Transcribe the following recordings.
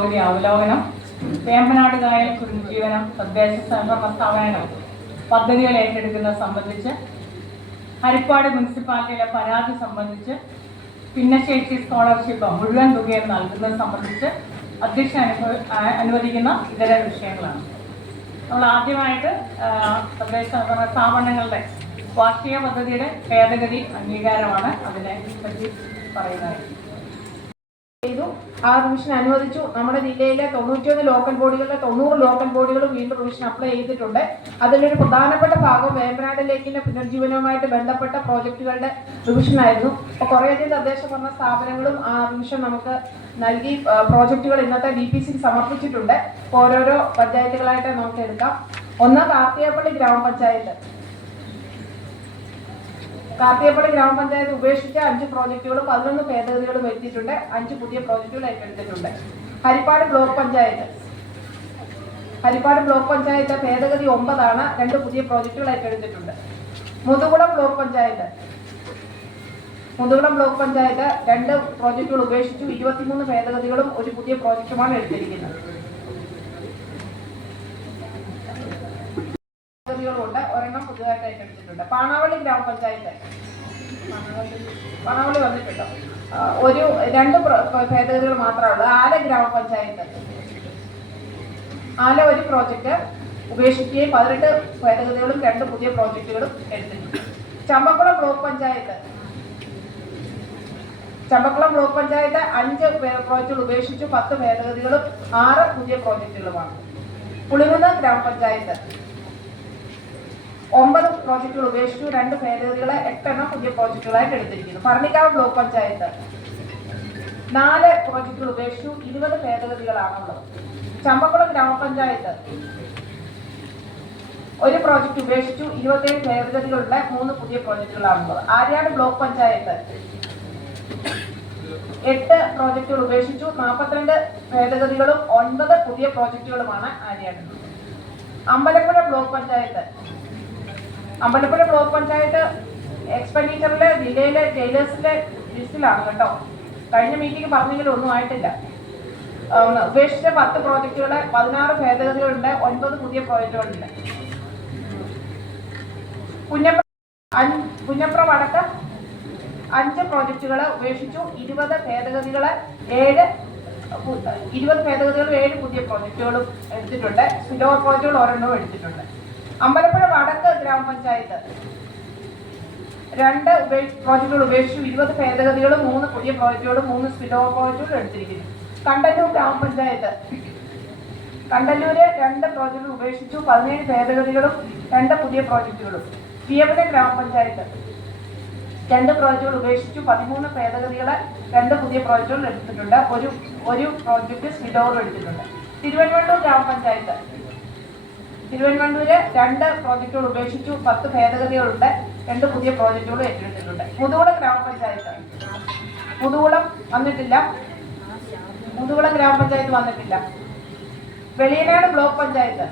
അവലോകനം, വേമ്പനാട് കായൽ പുനരുജ്ജീവനം, തദ്ദേശ സ്വയംഭരണ സ്ഥാപനങ്ങൾ പദ്ധതികൾ ഏറ്റെടുക്കുന്നത് സംബന്ധിച്ച്, ഹരിപ്പാട് മുനിസിപ്പാലിറ്റിയിലെ പരാതി സംബന്ധിച്ച്, ഭിന്നശേഷി സ്കോളർഷിപ്പ് മുഴുവൻ തുകയും നൽകുന്നത് സംബന്ധിച്ച് അധ്യക്ഷൻ അനുവദിക്കുന്ന ഇതര വിഷയങ്ങളാണ്. നമ്മൾ ആദ്യമായിട്ട് തദ്ദേശ സ്വയംഭരണ സ്ഥാപനങ്ങളുടെ വാർഷിക പദ്ധതിയുടെ ഭേദഗതി അംഗീകാരമാണ് അതിനെ പറ്റി പറയുന്നത്. ആ റിവിഷൻ അനുവദിച്ചു. നമ്മുടെ ജില്ലയിലെ 91 ലോക്കൽ ബോഡികളിലെ 90 ലോക്കൽ ബോഡികളും വീണ്ടും റിവിഷൻ അപ്ലൈ ചെയ്തിട്ടുണ്ട്. അതിലൊരു പ്രധാനപ്പെട്ട ഭാഗം വേമ്പനാട് ലേക്കിന്റെ പുനരുജ്ജീവനവുമായിട്ട് ബന്ധപ്പെട്ട പ്രോജക്റ്റുകളുടെ റിവിഷനായിരുന്നു. അപ്പോൾ കുറേയധികം തദ്ദേശ ഭരണ സ്ഥാപനങ്ങളും ആ റിവിഷൻ നമുക്ക് നൽകി പ്രോജക്റ്റുകൾ ഇന്നത്തെ DPCക്ക് സമർപ്പിച്ചിട്ടുണ്ട്. ഓരോരോ പഞ്ചായത്തുകളായിട്ട് നമുക്ക് എടുക്കാം. ഒന്ന് കാർത്തികപ്പള്ളി ഗ്രാമപഞ്ചായത്ത്. കാർത്തികപ്പള്ളി ഗ്രാമപഞ്ചായത്ത് ഉപേക്ഷിച്ച 5 പ്രോജക്റ്റുകളും 11 ഭേദഗതികളും വരുത്തിയിട്ടുണ്ട്. 5 പുതിയ പ്രോജക്റ്റുകൾ ഏറ്റെടുത്തിട്ടുണ്ട്. ഹരിപ്പാട് ബ്ലോക്ക് പഞ്ചായത്ത് ഭേദഗതി 9 ആണ്. 2 പുതിയ പ്രോജക്റ്റുകൾ ഏറ്റെടുത്തിട്ടുണ്ട്. മുതുകുളം ബ്ലോക്ക് പഞ്ചായത്ത് 2 പ്രോജക്റ്റുകൾ ഉപേക്ഷിച്ചു. 23 ഭേദഗതികളും 1 പുതിയ പ്രോജക്റ്റുമാണ് എടുത്തിരിക്കുന്നത്. ുണ്ട് ഒരെണ്ണം പുതുതായിട്ട് ഏറ്റെടുത്തിട്ടുണ്ട്. പാണാവള്ളി ഗ്രാമപഞ്ചായത്ത് വന്നിട്ടുണ്ടോ? 2 ഭേദഗതികൾ മാത്രമേ ഉള്ളൂ. ആല ഗ്രാമപഞ്ചായത്ത് 1 പ്രോജക്റ്റ് ഉപേക്ഷിക്കുകയും 18 ഭേദഗതികളും 2 പുതിയ പ്രോജക്റ്റുകളും എടുത്തിട്ടുണ്ട്. ചമ്പക്കുളം ബ്ലോക്ക് പഞ്ചായത്ത് 5 പ്രോജക്റ്റുകൾ ഉപേക്ഷിച്ചു. 10 ഭേദഗതികളും 6 പുതിയ പ്രോജക്റ്റുകളുമാണ്. പുളിങ്കുന്ന് ഗ്രാമപഞ്ചായത്ത് 9 പ്രോജക്റ്റുകൾ ഉപേക്ഷിച്ചു. 2 ഭേദഗതികളെ 8 എണ്ണം പുതിയ പ്രോജക്റ്റുകളായിട്ട് എടുത്തിരിക്കുന്നു. ഭരണിക്കാവ് ബ്ലോക്ക് പഞ്ചായത്ത് 4 പ്രോജക്റ്റുകൾ ഉപേക്ഷിച്ചു. 20 ഭേദഗതികളാണുള്ളത്. ചമ്പക്കുളം ഗ്രാമപഞ്ചായത്ത് 1 പ്രോജക്റ്റ് ഉപേക്ഷിച്ചു. 27 ഭേദഗതികളുടെ 3 പുതിയ പ്രോജക്റ്റുകളാണുള്ളത്. ആര്യാട് ബ്ലോക്ക് പഞ്ചായത്ത് 8 പ്രോജക്റ്റുകൾ ഉപേക്ഷിച്ചു. 42 ഭേദഗതികളും 9 പുതിയ പ്രോജക്റ്റുകളുമാണ് ആര്യാട്. അമ്പലപ്പുഴ ബ്ലോക്ക് പഞ്ചായത്ത് എക്സ്പെൻഡിച്ചറിലെ ജില്ലയിലെ ജയിലേഴ്സിന്റെ ലിസ്റ്റിലാണ് കേട്ടോ. കഴിഞ്ഞ മീറ്റിംഗ് പറഞ്ഞെങ്കിലും ഒന്നും ആയിട്ടില്ല. ഉപേക്ഷിച്ച 10 പ്രോജക്റ്റുകള് 16 ഭേദഗതികളുണ്ട്. 9 പുതിയ പ്രോജക്റ്റുകളുണ്ട്. പുന്നപ്ര വടക്ക് 5 പ്രോജക്റ്റുകൾ ഉപേക്ഷിച്ചു. 20 ഭേദഗതികള് 7 പുതിയ പ്രോജക്റ്റുകളും എടുത്തിട്ടുണ്ട്. സ്പിലോവർ പ്രോജക്റ്റുകൾ ഒരെണ്ണവും എടുത്തിട്ടുണ്ട്. അമ്പലപ്പുഴ വടക്ക് ഗ്രാമപഞ്ചായത്ത് 2 പ്രോജക്റ്റുകൾ ഉപേക്ഷിച്ചു. 20 ഭേദഗതികളും 3 പുതിയ പ്രോജക്റ്റുകളും 3 സ്പിലോവർ പ്രോജക്റ്റുകളും എടുത്തിരിക്കുന്നു. കണ്ടല്ലൂർ ഗ്രാമപഞ്ചായത്ത് 2 പ്രോജക്റ്റുകൾ ഉപേക്ഷിച്ചു. 17 ഭേദഗതികളും 2 പുതിയ പ്രോജക്റ്റുകളും. വിയപുര ഗ്രാമപഞ്ചായത്ത് 2 പ്രോജക്റ്റുകൾ ഉപേക്ഷിച്ചു. 13 ഭേദഗതികളെ 2 പുതിയ പ്രോജക്റ്റുകൾ എടുത്തിട്ടുണ്ട്. ഒരു പ്രോജക്റ്റ് സ്പിലോവർ എടുത്തിട്ടുണ്ട്. തിരുവനന്തപുരം ഗ്രാമപഞ്ചായത്ത് 2 പ്രോജക്റ്റുകൾ ഉപേക്ഷിച്ചു. 10 ഭേദഗതികളുണ്ട്. 2 പുതിയ പ്രോജക്റ്റുകൾ ഏറ്റെടുത്തിട്ടുണ്ട്. മുതുകുളം ഗ്രാമപഞ്ചായത്ത് വന്നിട്ടില്ല. വെളിയനാട് ബ്ലോക്ക് പഞ്ചായത്ത്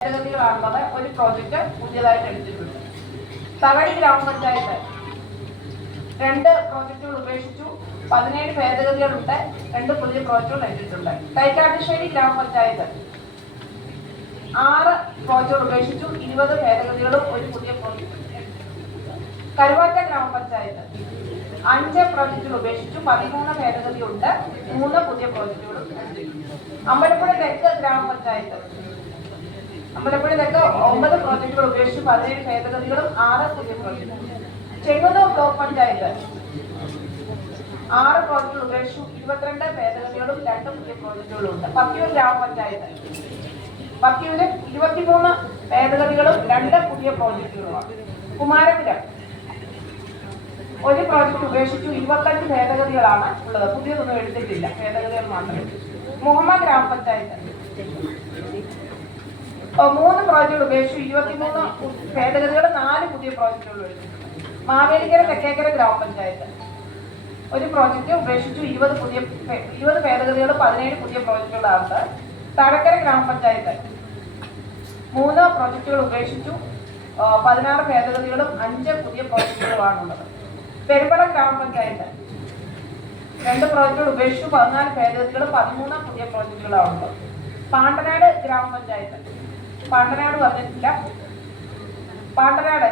ഭേദഗതികളാണുള്ളത്. 1 പ്രോജക്റ്റ് പുതിയതായിട്ട് എടുത്തിട്ടുണ്ട്. തകഴി ഗ്രാമപഞ്ചായത്ത് 2 പ്രോജക്റ്റുകൾ ഉപേക്ഷിച്ചു. 17 ഭേദഗതികളുണ്ട്. 2 പുതിയ പ്രോജക്റ്റുകൾ എടുത്തിട്ടുണ്ട്. തൈക്കാട്ടുശ്ശേരി ഗ്രാമപഞ്ചായത്ത് 6 പ്രോജക്റ്റുകൾ ഉപേക്ഷിച്ചു. 20 ഭേദഗതികളും 1 പുതിയ പ്രോജക്റ്റ്. കരുവാറ്റ ഗ്രാമപഞ്ചായത്ത് 5 പ്രോജക്റ്റുകൾ ഉപേക്ഷിച്ചു. 13 ഭേദഗതിയുണ്ട്. 3 പുതിയ പ്രോജക്റ്റുകളും. അമ്പലപ്പുഴ തെക്ക് ഗ്രാമപഞ്ചായത്ത് 9 പ്രോജക്റ്റുകൾ ഉപേക്ഷിച്ചു. 17 ഭേദഗതികളും 6 പുതിയ പ്രോജക്റ്റുകൾ. ചെങ്ങന്നൂർ ബ്ലോക്ക് പഞ്ചായത്ത് 6 പ്രോജക്റ്റുകൾ ഉപേക്ഷിച്ചു. 22 ഭേദഗതികളും 2 പുതിയ പ്രോജക്റ്റുകളും ഉണ്ട്. പത്തിയൂർ ഗ്രാമപഞ്ചായത്ത് 23 ഭേദഗതികളും 2 പുതിയ പ്രോജക്റ്റുകളുമാണ്. കുമാരപുരം 1 പ്രോജക്റ്റ് ഉപേക്ഷിച്ചു. 25 ഭേദഗതികളാണ് ഉള്ളത്. പുതിയതൊന്നും എടുത്തിട്ടില്ല. ഭേദഗതികൾ മാത്രമേ. മുഹമ്മ ഗ്രാമപഞ്ചായത്ത് 3 പ്രോജക്റ്റുകൾ ഉപേക്ഷിച്ചു. 23 ഭേദഗതികൾ 4 പുതിയ പ്രോജക്റ്റുകൾ എടുത്തിട്ടുണ്ട്. മാവേലിക്കര തെക്കേക്കര ഗ്രാമപഞ്ചായത്ത് 1 പ്രോജക്റ്റ് ഉപേക്ഷിച്ചു. 20 ഭേദഗതികളും 17 പുതിയ പ്രോജക്റ്റുകളാണ്. തടക്കര ഗ്രാമപഞ്ചായത്ത് 3 പ്രോജക്റ്റുകൾ ഉപേക്ഷിച്ചു. 16 ഭേദഗതികളും 5 പുതിയ പ്രോജക്റ്റുകളുമാണുള്ളത്. പെരുമ്പട ഗ്രാമപഞ്ചായത്ത് 2 പ്രോജക്റ്റുകൾ ഉപേക്ഷിച്ചു 14 ഭേദഗതികളും 13 പുതിയ പ്രോജക്റ്റുകളാണ് ഉള്ളത്. പാണ്ടനാട് ഗ്രാമപഞ്ചായത്ത്, പാണ്ടനാട് വന്നിട്ടില്ല. പാണ്ടനാട്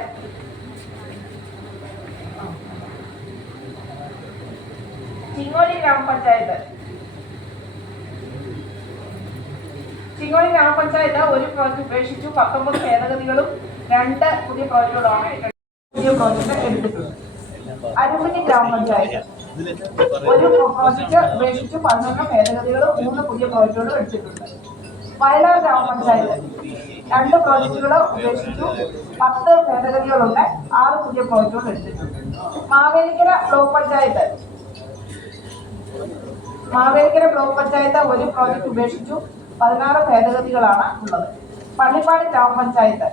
ചിങ്ങോലി ഗ്രാമപഞ്ചായത്ത്, ചിങ്ങോലി ഗ്രാമപഞ്ചായത്ത് 1 പ്രോജക്റ്റ് ഉപേക്ഷിച്ചു 19 ഭേദഗതികളും 2 പുതിയ പ്രോജക്റ്റുകളാണ് പുതിയ പ്രോജക്റ്റ് എടുത്തിട്ടുണ്ട്. അരുമ്പറ്റി ഗ്രാമപഞ്ചായത്ത് 1 പ്രോജക്റ്റ് ഉപേക്ഷിച്ചു 11 ഭേദഗതികളും 3 പുതിയ പ്രോജക്റ്റുകളും എടുത്തിട്ടുണ്ട്. വയലാർ ഗ്രാമപഞ്ചായത്ത് 2 പ്രോജക്റ്റുകൾ ഉപേക്ഷിച്ചു 10 ഭേദഗതികളുണ്ട്, 6 പുതിയ പ്രോജക്റ്റുകൾ എടുത്തിട്ടുണ്ട്. Mavelikkara block panchayat, Mavelikkara block panchayat 1 project ഉപേക്ഷിച്ചു 16 ഭേദഗതികളാണ് ഉള്ളത്. പള്ളിപ്പാട് ഗ്രാമപഞ്ചായത്ത്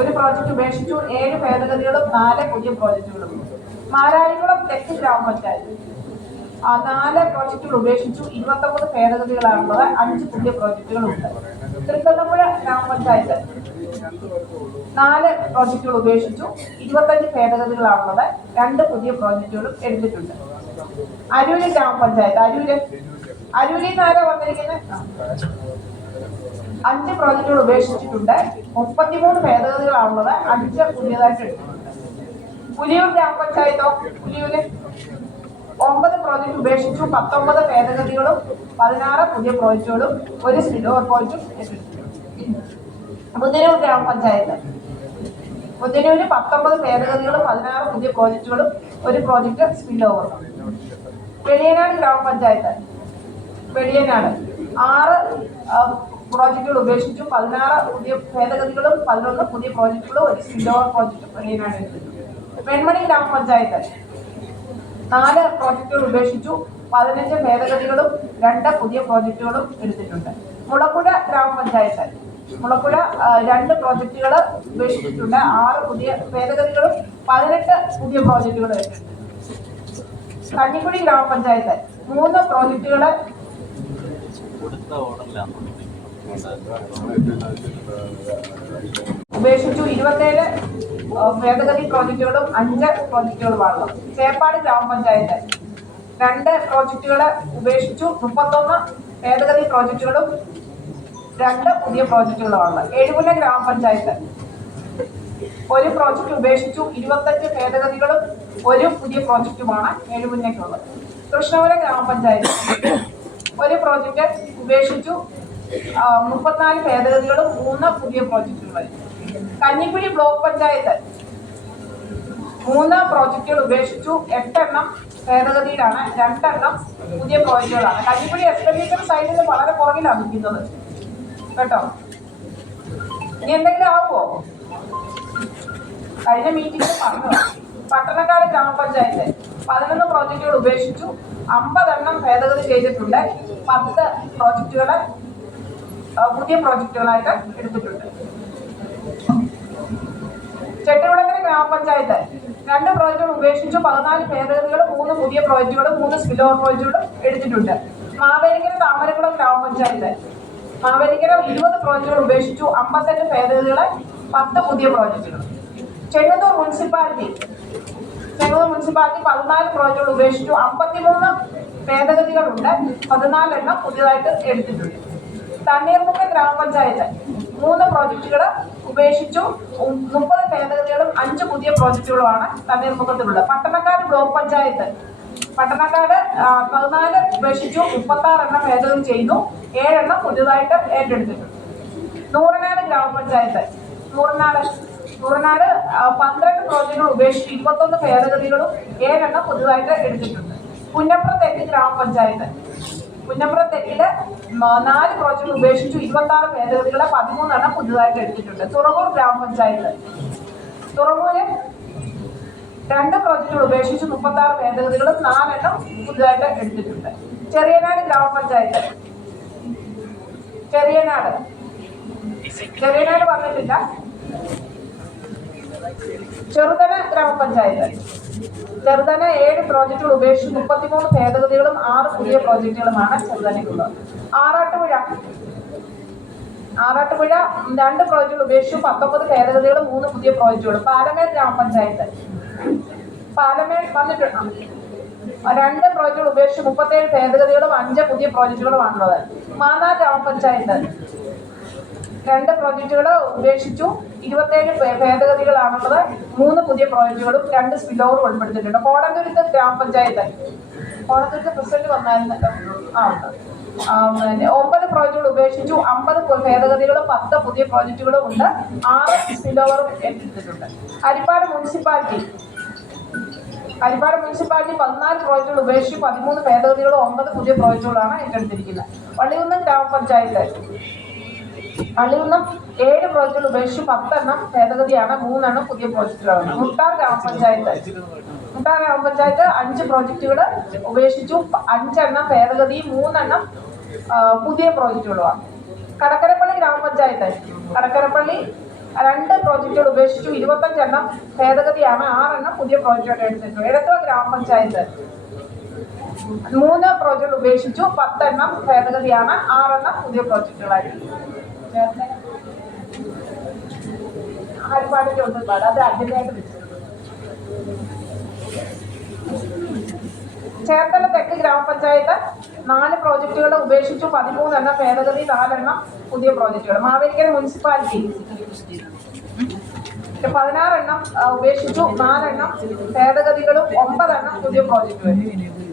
1 പ്രോജക്റ്റ് ഉപേക്ഷിച്ചു 7 ഭേദഗതികളും 4 പുതിയ പ്രോജക്റ്റുകളും. മാരാരിക്കുളം തെക്ക് ഗ്രാമപഞ്ചായത്ത് 4 പ്രോജക്റ്റുകൾ ഉപേക്ഷിച്ചു 29 ഭേദഗതികളാണുള്ളത്, 5 പുതിയ പ്രോജക്റ്റുകളുണ്ട്. തൃക്കണ്ണപ്പുഴ ഗ്രാമപഞ്ചായത്ത് 4 പ്രോജക്റ്റുകൾ ഉപേക്ഷിച്ചു 25 ഭേദഗതികളാണുള്ളത്, 2 പുതിയ പ്രോജക്റ്റുകളും എടുത്തിട്ടുണ്ട്. അരൂര് ഗ്രാമപഞ്ചായത്ത്, അരൂരിൽ നിന്ന് വന്നിരിക്കുന്നത് 5 പ്രോജക്റ്റുകൾ ഉപേക്ഷിച്ചിട്ടുണ്ട്, 33 ഭേദഗതികളാണുള്ളത്, 5 പുതിയതായിട്ട് എടുത്തിട്ടുണ്ട്. പുലിയൂർ ഗ്രാമപഞ്ചായത്തോ, പുലിയൂര് 9 പ്രോജക്റ്റ് ഉപേക്ഷിച്ചു 19 ഭേദഗതികളും 16 പുതിയ പ്രോജക്റ്റുകളും 1 സ്പിൽഓവർ പ്രോജക്റ്റും എടുത്തിട്ടുണ്ട്. മുതിരൂർ ഗ്രാമപഞ്ചായത്ത്, മുതിരൂര് 19 ഭേദഗതികളും 16 പുതിയ പ്രോജക്റ്റുകളും 1 പ്രോജക്റ്റ് സ്പിൽഓവർ. വെളിയനാട് ഗ്രാമപഞ്ചായത്ത്, വെളിയനാട് 6 പ്രോജക്റ്റുകൾ ഉപേക്ഷിച്ചു 16 പുതിയ ഭേദഗതികളും 11 പുതിയ പ്രോജക്റ്റുകളും 1 സ്പിൽഓവർ പ്രോജക്റ്റും വെളിയനാട് എടുത്തിട്ടുണ്ട്. വെൺമണി ഗ്രാമപഞ്ചായത്ത് 4 പ്രോജക്റ്റുകൾ ഉപേക്ഷിച്ചു 15 ഭേദഗതികളും 2 പുതിയ പ്രോജക്റ്റുകളും എടുത്തിട്ടുണ്ട്. മുളപ്പുഴ ഗ്രാമപഞ്ചായത്ത്, മുളപ്പുഴ 2 പ്രോജക്റ്റുകൾ ഉപേക്ഷിച്ചിട്ടുണ്ട്, 6 പുതിയ ഭേദഗതികളും 18 പുതിയ പ്രോജക്റ്റുകളും എടുത്തിട്ടുണ്ട്. കഞ്ഞിക്കുഴി ഗ്രാമപഞ്ചായത്ത് 3 പ്രോജക്റ്റുകൾ ഉപേക്ഷിച്ചു 27 ഭേദഗതി പ്രോജക്റ്റുകളും 5 പ്രോജക്റ്റുകളുമാണ്. ചേപ്പാട് ഗ്രാമപഞ്ചായത്ത് 2 പ്രോജക്റ്റുകൾ ഉപേക്ഷിച്ചു 31 ഭേദഗതി പ്രോജക്റ്റുകളും 2 പുതിയ പ്രോജക്റ്റുകളുമാണ്. ഏഴുപുന്ന ഗ്രാമപഞ്ചായത്ത് 1 പ്രോജക്റ്റ് ഉപേക്ഷിച്ചു 25 ഭേദഗതികളും 1 പുതിയ പ്രോജക്റ്റുമാണ് ഏഴുപുന്നയ്ക്കുള്ളത്. കൃഷ്ണപുരം ഗ്രാമപഞ്ചായത്ത് 1 പ്രോജക്റ്റ് ഉപേക്ഷിച്ചു 34 ഭേദഗതികളും 3 പുതിയ പ്രോജക്റ്റുകൾ. കഞ്ഞിക്കുഴി ബ്ലോക്ക് പഞ്ചായത്ത് 3 പ്രോജക്റ്റുകൾ ഉപേക്ഷിച്ചു 8 എണ്ണം ഭേദഗതിയിലാണ്, 2 എണ്ണം പുതിയ പ്രോജക്റ്റുകളാണ്. കഞ്ഞിക്കുഴി എക്സ്പെൻഡിച്ചർ സൈഡിൽ വളരെ പുറകിലാണ് നിൽക്കുന്നത് കേട്ടോ. ഇനി എന്തെങ്കിലും ആവുമോ? കഴിഞ്ഞ മീറ്റിംഗിൽ പറഞ്ഞു. പട്ടണക്കാട് ഗ്രാമപഞ്ചായത്ത് 11 പ്രോജക്റ്റുകൾ ഉപേക്ഷിച്ചു 50 എണ്ണം ഭേദഗതി ചെയ്തിട്ടുണ്ട്, 10 പ്രോജക്റ്റുകൾ പുതിയ പ്രോജക്റ്റുകളായിട്ട് എടുത്തിട്ടുണ്ട്. ചെട്ടികുളങ്ങര ഗ്രാമപഞ്ചായത്ത് 2 പ്രോജക്റ്റുകൾ ഉപേക്ഷിച്ചു 14 ഭേദഗതികളും 3 പുതിയ പ്രോജക്റ്റുകളും 3 സ്പിൽഓവർ പ്രോജക്റ്റുകളും എടുത്തിട്ടുണ്ട്. മാവേലിക്കര താമരക്കുളം ഗ്രാമപഞ്ചായത്ത്, മാവേലിക്കര 20 പ്രോജക്റ്റുകൾ ഉപേക്ഷിച്ചു 58 ഭേദഗതികളെ 10 പുതിയ പ്രോജക്റ്റുകൾ. ചെങ്ങന്നൂർ മുനിസിപ്പാലിറ്റി 14 പ്രോജക്റ്റുകൾ ഉപേക്ഷിച്ചു 53 ഭേദഗതികളുണ്ട്, 14 എണ്ണം പുതിയതായിട്ട് എടുത്തിട്ടുണ്ട്. തണ്ണീർമുക്കം ഗ്രാമപഞ്ചായത്ത് 3 പ്രോജക്റ്റുകൾ ഉപേക്ഷിച്ചു 30 ഭേദഗതികളും 5 പുതിയ പ്രോജക്റ്റുകളുമാണ് തണ്ണീർമുക്കത്തിലുള്ളത്. പട്ടണക്കാട് ബ്ലോക്ക് പഞ്ചായത്ത്, പട്ടണക്കാട് 14 ഉപേക്ഷിച്ചു 36 എണ്ണം ഭേദഗതി ചെയ്തു, 7 എണ്ണം പുതിയതായിട്ട് ഏറ്റെടുത്തിട്ടുണ്ട്. നൂറനാട് ഗ്രാമപഞ്ചായത്ത്, നൂറനാട് 12 പ്രോജക്റ്റുകൾ ഉപേക്ഷിച്ച് 21 ഭേദഗതികളും 7 എണ്ണം പുതുതായിട്ട് എടുത്തിട്ടുണ്ട്. പുന്നപ്ര തെക്ക് ഗ്രാമപഞ്ചായത്ത്, പുന്നപ്ര തെക്കില് 4 പ്രോജക്റ്റുകൾ ഉപേക്ഷിച്ചു 26 ഭേദഗതികളെ 13 എണ്ണം പുതുതായിട്ട് എടുത്തിട്ടുണ്ട്. തുറവൂർ ഗ്രാമപഞ്ചായത്ത്, തുറവൂര് 2 പ്രോജക്റ്റുകൾ ഉപേക്ഷിച്ച് 36 ഭേദഗതികളും 4 എണ്ണം പുതുതായിട്ട് എടുത്തിട്ടുണ്ട്. ചെറിയനാട് ഗ്രാമപഞ്ചായത്ത്, ചെറിയനാട് വന്നിട്ടില്ല. ചെറുതന ഗ്രാമപഞ്ചായത്ത്, ചെറുതന 7 പ്രോജക്റ്റുകൾ ഉപേക്ഷിച്ച് 33 ഭേദഗതികളും 6 പുതിയ പ്രോജക്റ്റുകളുമാണ് ചെറുതനയ്ക്കുള്ളത്. ആറാട്ടുപുഴ 2 പ്രോജക്റ്റുകൾ ഉപേക്ഷിച്ചു 19 ഭേദഗതികളും 3 പുതിയ പ്രോജക്റ്റുകളും. പാലമേൽ ഗ്രാമപഞ്ചായത്ത്, പാലമേൽ വന്നിട്ടുണ്ട്. 2 പ്രോജക്റ്റുകൾ ഉപേക്ഷിച്ച് 37 ഭേദഗതികളും 5 പുതിയ പ്രോജക്റ്റുകളുമാണുള്ളത്. മാന്നാർ ഗ്രാമപഞ്ചായത്ത് 2 പ്രോജക്റ്റുകൾ ഉപേക്ഷിച്ചു 27 ഭേദഗതികളാണുള്ളത്. 3 പുതിയ പ്രോജക്റ്റുകളും 2 സ്പിൽ ഓവറും ഉൾപ്പെടുത്തിയിട്ടുണ്ട്. കോടന്തുരുത്ത് ഗ്രാമപഞ്ചായത്ത് പ്രസിഡന്റ് വന്നായിരുന്നല്ലോ. 9 പ്രോജക്റ്റുകൾ ഉപേക്ഷിച്ചു 50 ഭേദഗതികളും 10 പുതിയ പ്രോജക്റ്റുകളും ഉണ്ട്. 6 സ്പിൽ ഓവറും ഏറ്റെടുത്തിട്ടുണ്ട്. ഹരിപ്പാട് മുനിസിപ്പാലിറ്റി 14 പ്രോജക്റ്റുകൾ ഉപേക്ഷിച്ച് 13 ഭേദഗതികളും 9 പുതിയ പ്രോജക്റ്റുകളാണ് ഏറ്റെടുത്തിരിക്കുന്നത്. വള്ളികുന്നം ഗ്രാമപഞ്ചായത്ത് 7 പ്രോജക്റ്റുകൾ ഉപേക്ഷിച്ച് 10 എണ്ണം ഭേദഗതിയാണ്, 3 എണ്ണം പുതിയ പ്രോജക്റ്റുകളാണ്. മുട്ടാർ ഗ്രാമപഞ്ചായത്ത് 5 പ്രോജക്റ്റുകൾ ഉപേക്ഷിച്ചു 5 എണ്ണം ഭേദഗതിയും 3 എണ്ണം പുതിയ പ്രോജക്റ്റുകളുമാണ്. കടക്കരപ്പള്ളി ഗ്രാമപഞ്ചായത്ത് 2 പ്രോജക്റ്റുകൾ ഉപേക്ഷിച്ചു 25 എണ്ണം ഭേദഗതിയാണ്, 6 എണ്ണം പുതിയ പ്രോജക്റ്റുകൾ എടുത്തിട്ടുണ്ട്. എടത്തുവ ഗ്രാമപഞ്ചായത്ത് 3 പ്രോജക്റ്റുകൾ ഉപേക്ഷിച്ചു 10 എണ്ണം ഭേദഗതിയാണ്, 6 എണ്ണം പുതിയ പ്രോജക്റ്റുകളായിരുന്നു. ഹരിപ്പാടിന്റെ ഉണ്ട്, അത് അടിമയായിട്ട് വെച്ചിട്ടുണ്ട്. ചേർത്തല തെക്ക് ഗ്രാമപഞ്ചായത്ത് 4 പ്രോജക്റ്റുകൾ ഉപേക്ഷിച്ചു 13 എണ്ണം ഭേദഗതി, 4 എണ്ണം പുതിയ പ്രോജക്റ്റുകൾ. മാവേലിക്കര മുനിസിപ്പാലിറ്റി 16 എണ്ണം ഉപേക്ഷിച്ചു 4 എണ്ണം ഭേദഗതികളും 9 എണ്ണം പുതിയ പ്രോജക്റ്റുകൾ.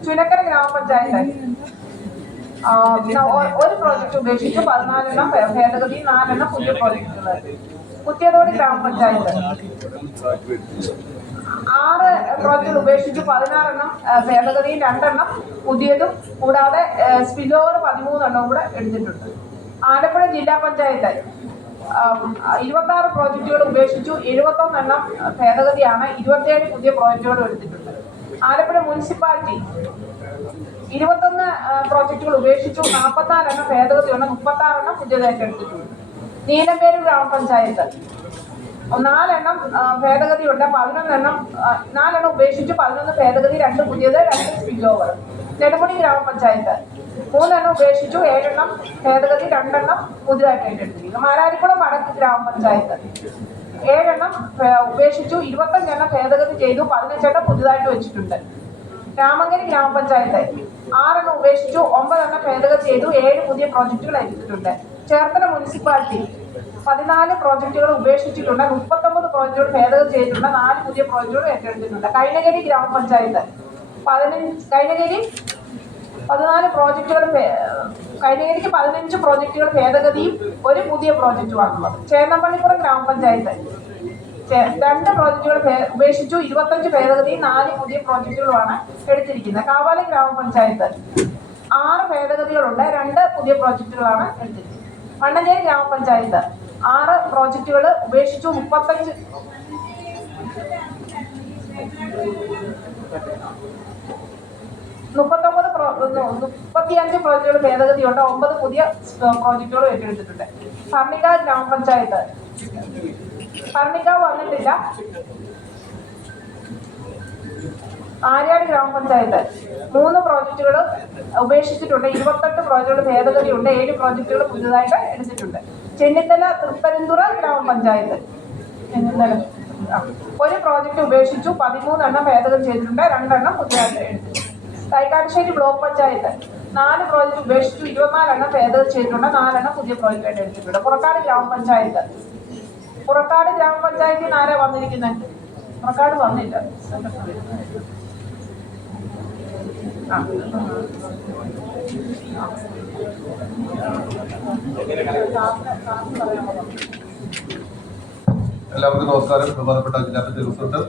ചുനക്കര ഗ്രാമപഞ്ചായത്ത് 1 പ്രോജക്റ്റ് ഉപേക്ഷിച്ചു 14 എണ്ണം ഭേദഗതി, 4 എണ്ണം പുതിയ പ്രോജക്റ്റുകൾ. കുത്തിയതോട് ഗ്രാമപഞ്ചായത്ത് 6 പ്രോജക്റ്റുകൾ ഉപേക്ഷിച്ചു 16 എണ്ണം ഭേദഗതിയും 2 എണ്ണം പുതിയതും കൂടാതെ സ്പിൽ ഓവർ 13 എണ്ണവും കൂടെ എടുത്തിട്ടുണ്ട്. ആലപ്പുഴ ജില്ലാ പഞ്ചായത്ത് 26 പ്രോജക്റ്റുകൾ ഉപേക്ഷിച്ചു 71 എണ്ണം ഭേദഗതിയാണ്, 27 പുതിയ പ്രോജക്റ്റുകൾ എടുത്തിട്ടുണ്ട്. ആലപ്പുഴ മുനിസിപ്പാലിറ്റി 21 പ്രോജക്റ്റുകൾ ഉപേക്ഷിച്ചു 44 എണ്ണം ഭേദഗതിയുണ്ട്, 36 എണ്ണം പുതിയതായിട്ട് എടുത്തിട്ടുണ്ട്. നീലമ്പേര് ഗ്രാമപഞ്ചായത്ത് 4 എണ്ണം ഭേദഗതിയുണ്ട്, 11 എണ്ണം 4 എണ്ണം ഉപേക്ഷിച്ചു 11 ഭേദഗതി, 2 പുതിയത്, 2 സ്പിൽ ഓവർ. നെടുമുടി ഗ്രാമപഞ്ചായത്ത് 3 എണ്ണം ഉപേക്ഷിച്ചു 7 എണ്ണം ഭേദഗതി, 2 എണ്ണം പുതിയതായിട്ട് ഏറ്റെടുത്തിരിക്കുന്നു. മാരാരിക്കുളം വടക്ക് ഗ്രാമപഞ്ചായത്ത് 7 എണ്ണം ഉപേക്ഷിച്ചു 25 എണ്ണം ഭേദഗതി ചെയ്തു, 15 എണ്ണം പുതിയതായിട്ട് വെച്ചിട്ടുണ്ട്. രാമങ്കരി ഗ്രാമപഞ്ചായത്ത് 6 എണ്ണം ഉപേക്ഷിച്ചു 9 എണ്ണം ഭേദഗതി ചെയ്തു, 7 പുതിയ പ്രോജക്റ്റുകൾ എടുത്തിട്ടുണ്ട്. ചേർത്തല മുനിസിപ്പാലിറ്റി 14 പ്രോജക്റ്റുകൾ ഉപേക്ഷിച്ചിട്ടുണ്ട്, 39 പ്രോജക്റ്റുകൾ ഭേദഗതി ചെയ്തിട്ടുണ്ട്, 4 പുതിയ പ്രോജക്റ്റുകൾ ഏറ്റെടുത്തിട്ടുണ്ട്. കൈനഗിരി ഗ്രാമപഞ്ചായത്ത് 14 പ്രോജക്റ്റുകൾ കൈനഗിരിക്ക് 15 പ്രോജക്റ്റുകൾ ഭേദഗതിയും 1 പുതിയ പ്രോജക്റ്റുമാണുള്ളത്. ചേന്നപ്പള്ളിപ്പുറം ഗ്രാമപഞ്ചായത്ത് 2 പ്രോജക്റ്റുകൾ ഉപേക്ഷിച്ചു 25 ഭേദഗതിയും 4 പുതിയ പ്രോജക്റ്റുകളുമാണ് എടുത്തിരിക്കുന്നത്. കാവാലി ഗ്രാമപഞ്ചായത്ത് 6 ഭേദഗതികളുണ്ട്, 2 പുതിയ പ്രോജക്റ്റുകളാണ് എടുത്തിരിക്കുന്നത്. മണ്ണഞ്ചേരി ഗ്രാമപഞ്ചായത്ത് 6 പ്രോജക്റ്റുകൾ ഉപേക്ഷിച്ചു 35 പ്രോജക്റ്റുകൾ ഭേദഗതിയുണ്ട്, 9 പുതിയ പ്രോജക്റ്റുകൾ ഏറ്റെടുത്തിട്ടുണ്ട്. ഭരണിക്കാവ് ഗ്രാമപഞ്ചായത്ത് വന്നിട്ടില്ല. ആര്യാട് ഗ്രാമപഞ്ചായത്ത് 3 പ്രോജക്റ്റുകൾ ഉപേക്ഷിച്ചിട്ടുണ്ട്, 28 പ്രോജക്റ്റുകൾ ഭേദഗതിയുണ്ട്, 7 പ്രോജക്റ്റുകൾ പുതുതായിട്ട് എടുത്തിട്ടുണ്ട്. ചെന്നിത്തല തൃപ്പരന്തുറ ഗ്രാമപഞ്ചായത്ത് 1 പ്രോജക്റ്റ് ഉപേക്ഷിച്ചു 13 എണ്ണം ഭേദഗതി ചെയ്തിട്ടുണ്ട്, 2 എണ്ണം പുതുതായിട്ട് എടുത്തിട്ടുണ്ട്. തൈക്കാട്ടുശ്ശേരി ബ്ലോക്ക് പഞ്ചായത്ത് 4 പ്രോജക്റ്റ് ഉപേക്ഷിച്ചു 24 എണ്ണം ഭേദഗതി ചെയ്തിട്ടുണ്ട്, 4 എണ്ണം പുതിയ പ്രോജക്റ്റായിട്ട് എടുത്തിട്ടുണ്ട്. പുറക്കാട് ഗ്രാമപഞ്ചായത്തിൽ ആരാ വന്നിരിക്കുന്നത്? പുറക്കാട് വന്നില്ല. എല്ലാവർക്കും നമസ്കാരം. ബഹുമാനപ്പെട്ട ജില്ലാ പഞ്ചായത്ത് പ്രസിഡന്റ്